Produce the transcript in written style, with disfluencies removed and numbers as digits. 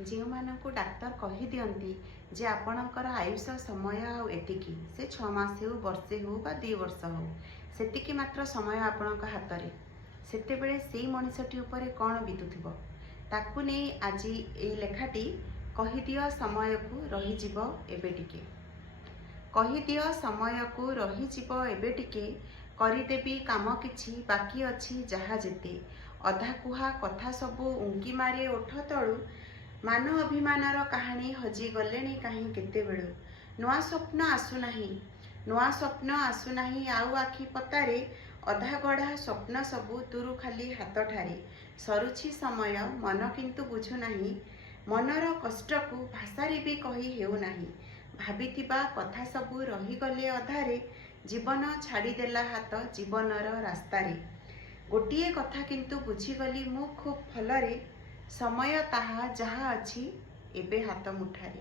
जो डाक्तर कही दियंती जे आपणकर आयुष समय एतिकी से 6 मास हो वर्षे हो बा 2 वर्ष हो सेतिकी मात्र समय आपण हाथ में सेतेबेले से मनिषटी उपरे कौन बीतुथिबो ताकू नहीं आज ये लेखाटी कहीदियो समय को रहीजिब एबे टिके कहीदियो समय को रहीजिब एबे टिके करिदेबी काम किछि बाकी अछि जहा जेते अधा कुहा कथा सबू उंकी मारे ओठ तलू मान अभिमानर कहानी हजि गले कहीं केतेबेलू नुआ स्वप्न आसुनाही आउ आखि पतारे अधा गढ़ा स्वप्न सबू तुरु खाली हाथ ठारे सरुछि समय मन किंतु बुझुनाही मनर कष्ट को भाषारे भी कही हेउनाही भाबिथिबा कथा सबू रहीगले अधारे जीवन छाड़ीदेला हाथ जीवनर रास्तारे गोटिए कथा किंतु बुझीगली मु खूब भलरे समय ताहा जहा अछि एबे हाथ मुठारे।